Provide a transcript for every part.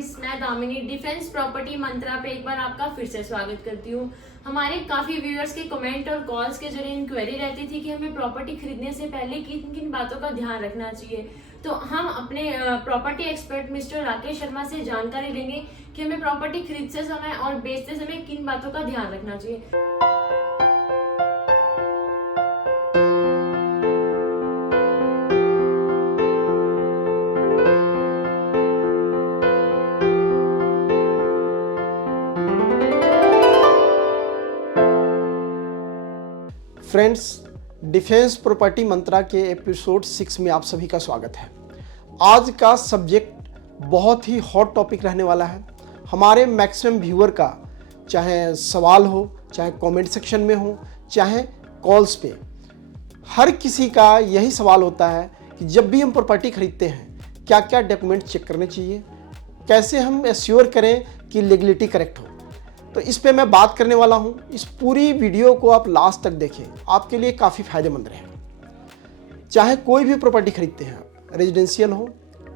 Friends, मैं Damini defence property मंत्रा पे एक बार आपका फिर से स्वागत करती हूँ। हमारे काफी व्यूअर्स के कमेंट और कॉल्स के जरिए इंक्वायरी रहती थी कि हमें प्रॉपर्टी खरीदने से पहले किन किन बातों का ध्यान रखना चाहिए। तो हम अपने property expert mister Rakesh Sharma से जानकारी लेंगे कि हमें प्रॉपर्टी खरीदते समय और बेचते समय किन बातों का ध्यान रखना चाहिए। फ्रेंड्स, डिफेंस प्रॉपर्टी मंत्रा के एपिसोड 6 में आप सभी का स्वागत है। आज का सब्जेक्ट बहुत ही हॉट टॉपिक रहने वाला है। हमारे मैक्सिमम व्यूअर का चाहे सवाल हो, चाहे कमेंट सेक्शन में हो, चाहे कॉल्स पे, हर किसी का यही सवाल होता है कि जब भी हम प्रॉपर्टी खरीदते हैं क्या क्या डॉक्यूमेंट चेक करने चाहिए, कैसे हम एश्योर करें कि लीगलिटी करेक्ट हो। तो इस पे मैं बात करने वाला हूँ। इस पूरी वीडियो को आप लास्ट तक देखें, आपके लिए काफ़ी फायदेमंद रहेगा। चाहे कोई भी प्रॉपर्टी खरीदते हैं, रेजिडेंशियल हो,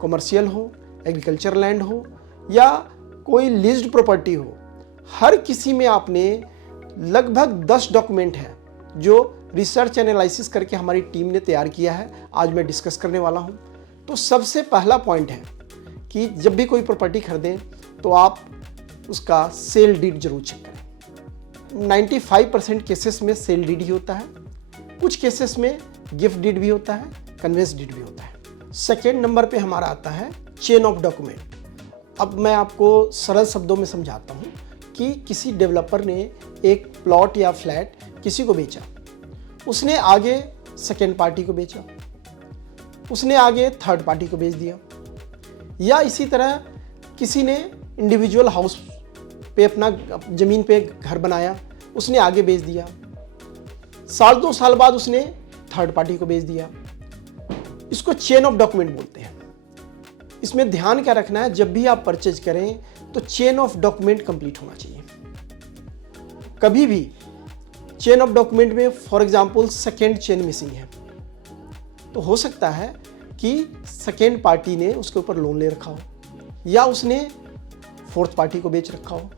कमर्शियल हो, एग्रीकल्चर लैंड हो या कोई लीज्ड प्रॉपर्टी हो, हर किसी में आपने लगभग 10 डॉक्यूमेंट है जो रिसर्च एनालिसिस करके हमारी टीम ने तैयार किया है, आज मैं डिस्कस करने वाला हूँ। तो सबसे पहला पॉइंट है कि जब भी कोई प्रॉपर्टी खरीदें तो आप उसका सेल डीड जरूर चेक करें। 95% केसेस में सेल डीड ही होता है, कुछ केसेस में गिफ्ट डीड भी होता है, कन्वेंस डीड भी होता है। सेकेंड नंबर पे हमारा आता है चेन ऑफ डॉक्यूमेंट। अब मैं आपको सरल शब्दों में समझाता हूँ कि किसी डेवलपर ने एक प्लॉट या फ्लैट किसी को बेचा, उसने आगे सेकेंड पार्टी को बेचा, उसने आगे थर्ड पार्टी को बेच दिया, या इसी तरह किसी ने इंडिविजुअल हाउस पे अपना ज़मीन पे घर बनाया, उसने आगे बेच दिया, साल 2 साल बाद उसने थर्ड पार्टी को बेच दिया। इसको चेन ऑफ डॉक्यूमेंट बोलते हैं। इसमें ध्यान क्या रखना है, जब भी आप परचेज करें तो चेन ऑफ डॉक्यूमेंट कंप्लीट होना चाहिए। कभी भी चेन ऑफ डॉक्यूमेंट में for example second chain missing है तो हो सकता है कि सेकेंड पार्टी ने उसके ऊपर लोन ले रखा हो या उसने फोर्थ पार्टी को बेच रखा हो।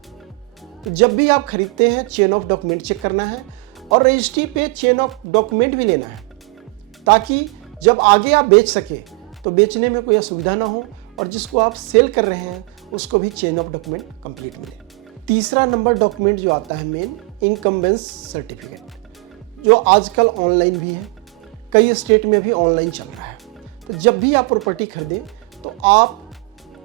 तो जब भी आप खरीदते हैं चेन ऑफ डॉक्यूमेंट चेक करना है और रजिस्ट्री पे चेन ऑफ डॉक्यूमेंट भी लेना है, ताकि जब आगे आप बेच सके तो बेचने में कोई असुविधा ना हो और जिसको आप सेल कर रहे हैं उसको भी चेन ऑफ डॉक्यूमेंट कंप्लीट मिले। तीसरा नंबर डॉक्यूमेंट जो आता है मेन, इनकम्बेंस सर्टिफिकेट, जो आजकल ऑनलाइन भी है, कई स्टेट में भी ऑनलाइन चल रहा है। तो जब भी आप प्रॉपर्टी खरीदें तो आप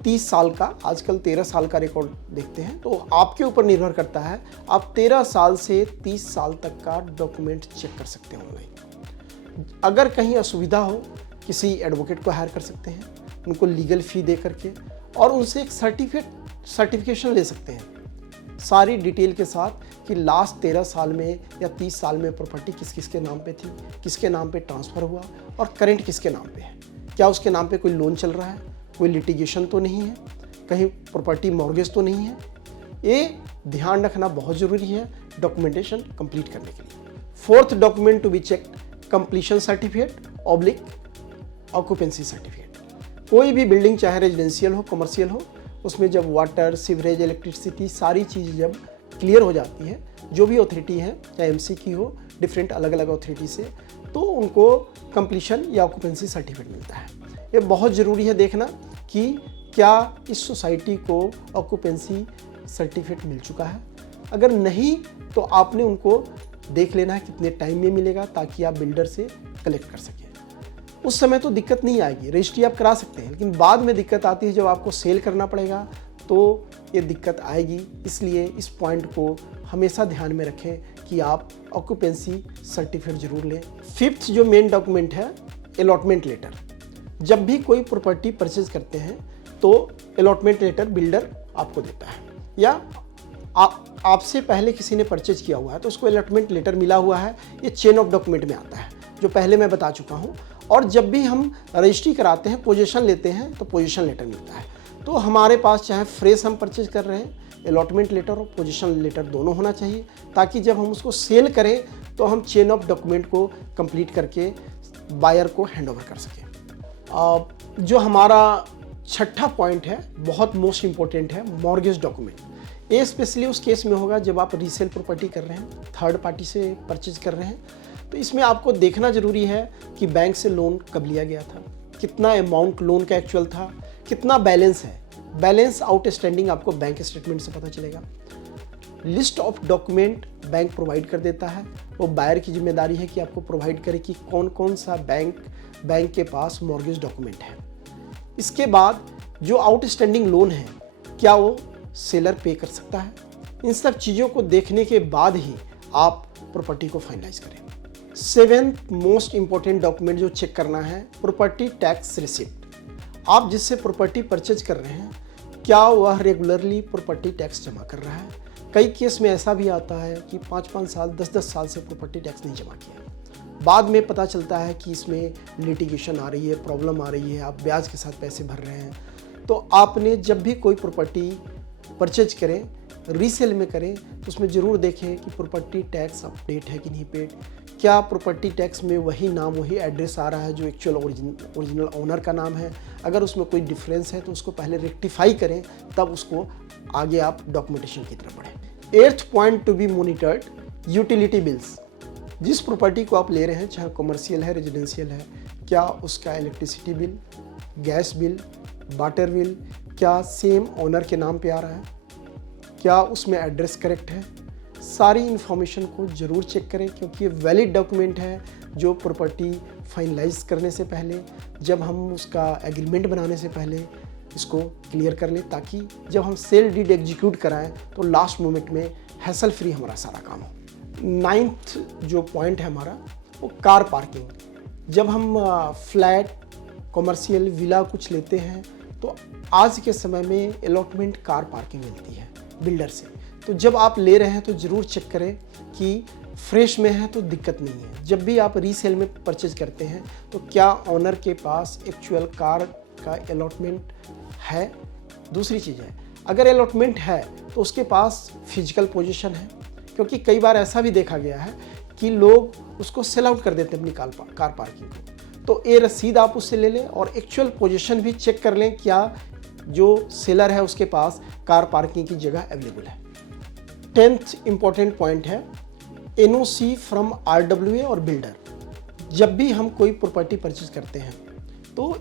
30 साल का, आजकल 13 साल का रिकॉर्ड देखते हैं, तो आपके ऊपर निर्भर करता है। आप 13 साल से 30 साल तक का डॉक्यूमेंट चेक कर सकते हैं ऑनलाइन। अगर कहीं असुविधा हो, किसी एडवोकेट को हायर कर सकते हैं, उनको लीगल फ़ी दे करके, और उनसे एक सर्टिफिकेशन ले सकते हैं सारी डिटेल के साथ कि लास्ट 13 साल में या 30 साल में प्रॉपर्टी किस किस के नाम पे थी, किसके नाम पे ट्रांसफ़र हुआ और करेंट किसके नाम पे है, क्या उसके नाम पे कोई लोन चल रहा है, कोई लिटिगेशन तो नहीं है, कहीं प्रॉपर्टी मॉर्गेज तो नहीं है। ये ध्यान रखना बहुत ज़रूरी है डॉक्यूमेंटेशन कंप्लीट करने के लिए। Fourth document to be checked, completion certificate oblique occupancy certificate. कोई भी बिल्डिंग चाहे रेजिडेंशियल हो, कमर्शियल हो, उसमें जब वाटर, सीवरेज, इलेक्ट्रिसिटी सारी चीज़ जब क्लियर हो जाती है, जो भी अथॉरिटी है, चाहे एमसी की हो, डिफरेंट अलग अलग अथॉरिटी से, तो उनको कंप्लीशन या ऑक्यूपेंसी सर्टिफिकेट मिलता है। ये बहुत ज़रूरी है देखना कि क्या इस सोसाइटी को ऑक्यूपेंसी सर्टिफिकेट मिल चुका है। अगर नहीं तो आपने उनको देख लेना है कितने टाइम में मिलेगा, ताकि आप बिल्डर से कलेक्ट कर सकें। उस समय तो दिक्कत नहीं आएगी, रजिस्ट्री आप करा सकते हैं, लेकिन बाद में दिक्कत आती है जब आपको सेल करना पड़ेगा तो ये दिक्कत आएगी। इसलिए इस पॉइंट को हमेशा ध्यान में रखें कि आप ऑक्यूपेंसी सर्टिफिकेट जरूर लें। फिफ्थ जो मेन डॉक्यूमेंट है, अलॉटमेंट लेटर। जब भी कोई प्रॉपर्टी परचेज करते हैं तो अलॉटमेंट लेटर बिल्डर आपको देता है, या आपसे पहले किसी ने परचेज किया हुआ है तो उसको अलॉटमेंट लेटर मिला हुआ है। ये चेन ऑफ डॉक्यूमेंट में आता है, जो पहले मैं बता चुका हूँ। और जब भी हम रजिस्ट्री कराते हैं, पोजीशन लेते हैं, तो पोजीशन लेटर मिलता है। तो हमारे पास चाहे फ्रेश हम परचेज कर रहे हैं, अलॉटमेंट लेटर और पोजीशन लेटर दोनों होना चाहिए, ताकि जब हम उसको सेल करें तो हम चेन ऑफ डॉक्यूमेंट को कंप्लीट करके बायर को हैंड ओवर कर सकें। जो हमारा छठा पॉइंट है, बहुत मोस्ट इंपॉर्टेंट है, मॉर्गेज डॉक्यूमेंट। ये स्पेशली उस केस में होगा जब आप रीसेल प्रॉपर्टी कर रहे हैं, थर्ड पार्टी से परचेज कर रहे हैं, तो इसमें आपको देखना जरूरी है कि बैंक से लोन कब लिया गया था, कितना अमाउंट लोन का एक्चुअल था, कितना बैलेंस है। बैलेंस आउटस्टैंडिंग आपको बैंक स्टेटमेंट से पता चलेगा। List of document bank provide कर देता है, वो बायर की जिम्मेदारी है कि आपको प्रोवाइड करे कि कौन कौन सा बैंक के पास मॉर्गेज डॉक्यूमेंट है। इसके बाद जो आउटस्टैंडिंग लोन है क्या वो सेलर पे कर सकता है। इन सब चीज़ों को देखने के बाद ही आप प्रॉपर्टी को फाइनलाइज करें। सेवेंथ मोस्ट इंपॉर्टेंट डॉक्यूमेंट जो चेक करना है, प्रॉपर्टी टैक्स रिसिप्ट। आप जिससे प्रॉपर्टी परचेज कर रहे हैं क्या वह रेगुलरली प्रॉपर्टी टैक्स जमा कर रहा है। कई केस में ऐसा भी आता है कि 5-5 साल 10-10 साल से प्रॉपर्टी टैक्स नहीं जमा किया, बाद में पता चलता है कि इसमें लिटिगेशन आ रही है, प्रॉब्लम आ रही है, आप ब्याज के साथ पैसे भर रहे हैं। तो आपने जब भी कोई प्रॉपर्टी परचेज करें, रीसेल में करें, तो उसमें ज़रूर देखें कि प्रॉपर्टी टैक्स अपडेट है कि नहीं पेड, क्या प्रॉपर्टी टैक्स में वही नाम वही एड्रेस आ रहा है जो एक्चुअल ओरिजिनल ओनर का नाम है। अगर उसमें कोई डिफरेंस है तो उसको पहले रेक्टिफाई करें, तब उसको आगे आप डॉक्यूमेंटेशन की तरफ बढ़ें। Eighth point to be monitored, utility bills. जिस प्रॉपर्टी को आप ले रहे हैं, चाहे कमर्शियल है, रेजिडेंशियल है, क्या उसका electricity bill, gas bill, water bill क्या सेम ओनर के नाम पे आ रहा है, क्या उसमें एड्रेस करेक्ट है। सारी इन्फॉर्मेशन को ज़रूर चेक करें, क्योंकि ये वैलिड डॉक्यूमेंट है जो प्रॉपर्टी फाइनलाइज करने से पहले, जब हम उसका एग्रीमेंट बनाने से पहले इसको क्लियर कर लें, ताकि जब हम सेल डीड एग्जीक्यूट कराएं तो लास्ट मोमेंट में हैसल फ्री हमारा सारा काम हो। नाइन्थ जो पॉइंट है हमारा, वो कार पार्किंग। जब हम फ्लैट, कमर्शियल, विला कुछ लेते हैं तो आज के समय में अलॉटमेंट कार पार्किंग मिलती है बिल्डर से। तो जब आप ले रहे हैं तो ज़रूर चेक करें कि फ्रेश में है तो दिक्कत नहीं है। जब भी आप रीसेल में परचेज करते हैं तो क्या ओनर के पास एक्चुअल कार का अलॉटमेंट है। दूसरी चीज़ है, अगर अलॉटमेंट है तो उसके पास फिजिकल पोजीशन है, क्योंकि कई बार ऐसा भी देखा गया है कि लोग उसको सेल आउट कर देते हैं अपनी कार पार्किंग को। तो ये रसीद आप उससे ले लें और एक्चुअल पोजीशन भी चेक कर लें, क्या जो सेलर है उसके पास कार पार्किंग की जगह अवेलेबल है। 10th इंपॉर्टेंट पॉइंट है NOC फ्रॉम RWA और बिल्डर। जब भी हम कोई प्रॉपर्टी परचेज करते हैं तो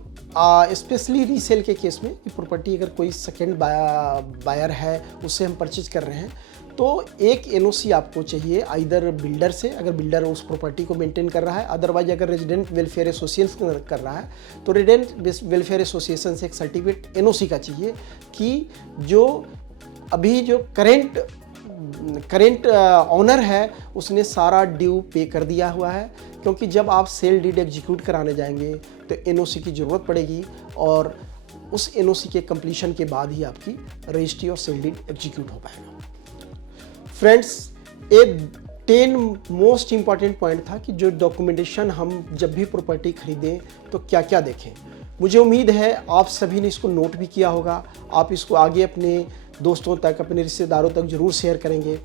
स्पेशली रीसेल के केस में, प्रॉपर्टी अगर कोई सेकंड बायर है उससे हम परचेज कर रहे हैं, तो एक NOC आपको चाहिए आइदर बिल्डर से, अगर बिल्डर उस प्रॉपर्टी को मेंटेन कर रहा है, अदरवाइज अगर रेजिडेंट वेलफेयर एसोसिएशन कर रहा है तो रेजिडेंट वेलफेयर एसोसिएशन से एक सर्टिफिकेट NOC का चाहिए कि जो अभी जो करेंट ऑनर है उसने सारा ड्यू पे कर दिया हुआ है। क्योंकि जब आप सेल डीड एग्जीक्यूट कराने जाएंगे तो NOC की ज़रूरत पड़ेगी, और उस NOC के कंप्लीशन के बाद ही आपकी रजिस्ट्री और सेल डीड एग्जीक्यूट हो पाएगा। फ्रेंड्स, एक 10 मोस्ट इंपॉर्टेंट पॉइंट था कि जो डॉक्यूमेंटेशन हम जब भी प्रॉपर्टी खरीदें तो क्या क्या देखें। मुझे उम्मीद है आप सभी ने इसको नोट भी किया होगा, आप इसको आगे अपने दोस्तों तक, अपने रिश्तेदारों तक जरूर शेयर करेंगे।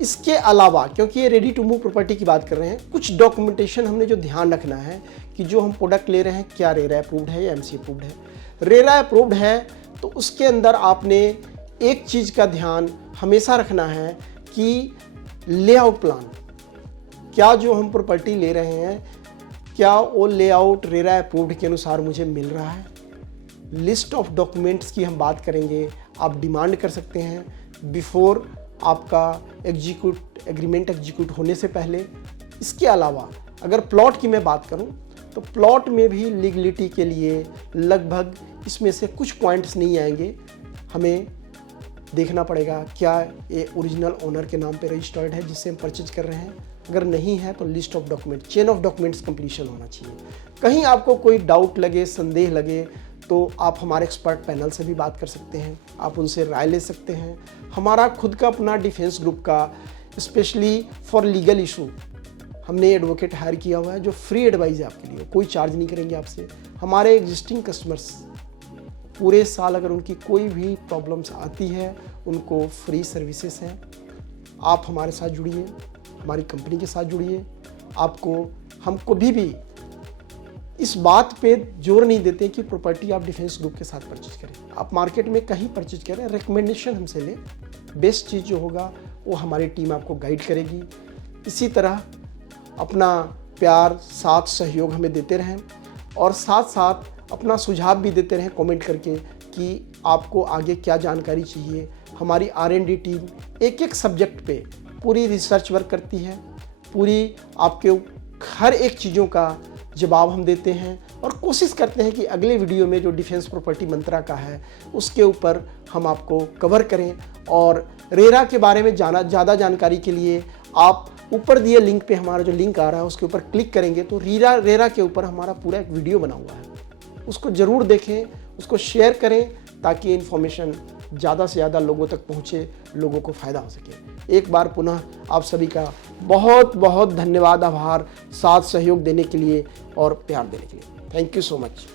इसके अलावा, क्योंकि ये रेडी टू मूव प्रॉपर्टी की बात कर रहे हैं, कुछ डॉक्यूमेंटेशन हमने जो ध्यान रखना है कि जो हम प्रोडक्ट ले रहे हैं क्या रेरा अप्रूव्ड है या MC अप्रूव्ड है। रेरा अप्रूव्ड है तो उसके अंदर आपने एक चीज़ का ध्यान हमेशा रखना है कि लेआउट प्लान, क्या जो हम प्रॉपर्टी ले रहे हैं क्या वो लेआउट रेरा अप्रूव्ड के अनुसार मुझे मिल रहा है। लिस्ट ऑफ डॉक्यूमेंट्स की हम बात करेंगे, आप डिमांड कर सकते हैं बिफोर आपका एग्रीमेंट एग्जीक्यूट होने से पहले। इसके अलावा अगर प्लॉट की मैं बात करूं तो प्लॉट में भी लीगलिटी के लिए लगभग इसमें से कुछ पॉइंट्स नहीं आएंगे। हमें देखना पड़ेगा क्या ये ओरिजिनल ओनर के नाम पे रजिस्टर्ड है जिससे हम परचेज कर रहे हैं, अगर नहीं है तो list of document, chain of documents completion होना चाहिए। कहीं आपको कोई डाउट लगे, संदेह लगे तो आप हमारे एक्सपर्ट पैनल से भी बात कर सकते हैं, आप उनसे राय ले सकते हैं। हमारा खुद का अपना डिफेंस ग्रुप का स्पेशली फॉर लीगल इशू हमने एडवोकेट हायर किया हुआ है जो फ्री एडवाइस है आपके लिए, कोई चार्ज नहीं करेंगे आपसे। हमारे एग्जिस्टिंग कस्टमर्स पूरे साल अगर उनकी कोई भी प्रॉब्लम्स आती है उनको फ्री सर्विसेज हैं। आप हमारे साथ जुड़िए, हमारी कंपनी के साथ जुड़िए, आपको हम कभी भी इस बात पे जोर नहीं देते कि प्रॉपर्टी आप डिफेंस ग्रुप के साथ परचेज करें। आप मार्केट में कहीं परचेज करें, रिकमेंडेशन हमसे लें, बेस्ट चीज़ जो होगा वो हमारी टीम आपको गाइड करेगी। इसी तरह अपना प्यार, साथ, सहयोग हमें देते रहें और साथ साथ अपना सुझाव भी देते रहें कमेंट करके कि आपको आगे क्या जानकारी चाहिए। हमारी R&D टीम एक एक सब्जेक्ट पे पूरी रिसर्च वर्क करती है, पूरी आपके हर एक चीज़ों का जवाब हम देते हैं और कोशिश करते हैं कि अगले वीडियो में जो डिफेंस प्रॉपर्टी मंत्रा का है उसके ऊपर हम आपको कवर करें। और रेरा के बारे में ज़्यादा जानकारी के लिए आप ऊपर दिए लिंक पे, हमारा जो लिंक आ रहा है उसके ऊपर क्लिक करेंगे तो रेरा के ऊपर हमारा पूरा एक वीडियो बना हुआ है, उसको ज़रूर देखें, उसको शेयर करें ताकि इन्फॉर्मेशन ज़्यादा से ज़्यादा लोगों तक पहुँचे, लोगों को फ़ायदा हो सके। एक बार पुनः आप सभी का बहुत बहुत धन्यवाद, आभार, साथ सहयोग देने के लिए और प्यार देने के लिए। Thank you so much.